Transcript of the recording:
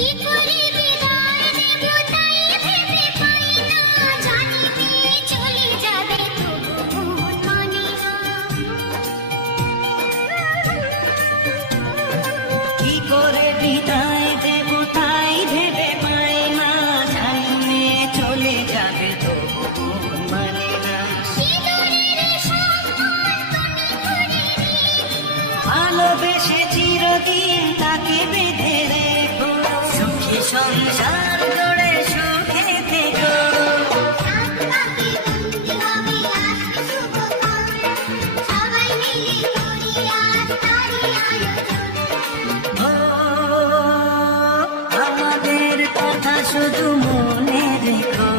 কি করে বিদায় দেব তাই ভেবে পাই না, জানি চলে যাবে তবু মানে না। ভালোবেসে চিরদিন তাকে বেঁধে রেখো, সুখী সংসার গড়ে সুখে থেকো। আমাদের কথা শুধু মনে রেখো।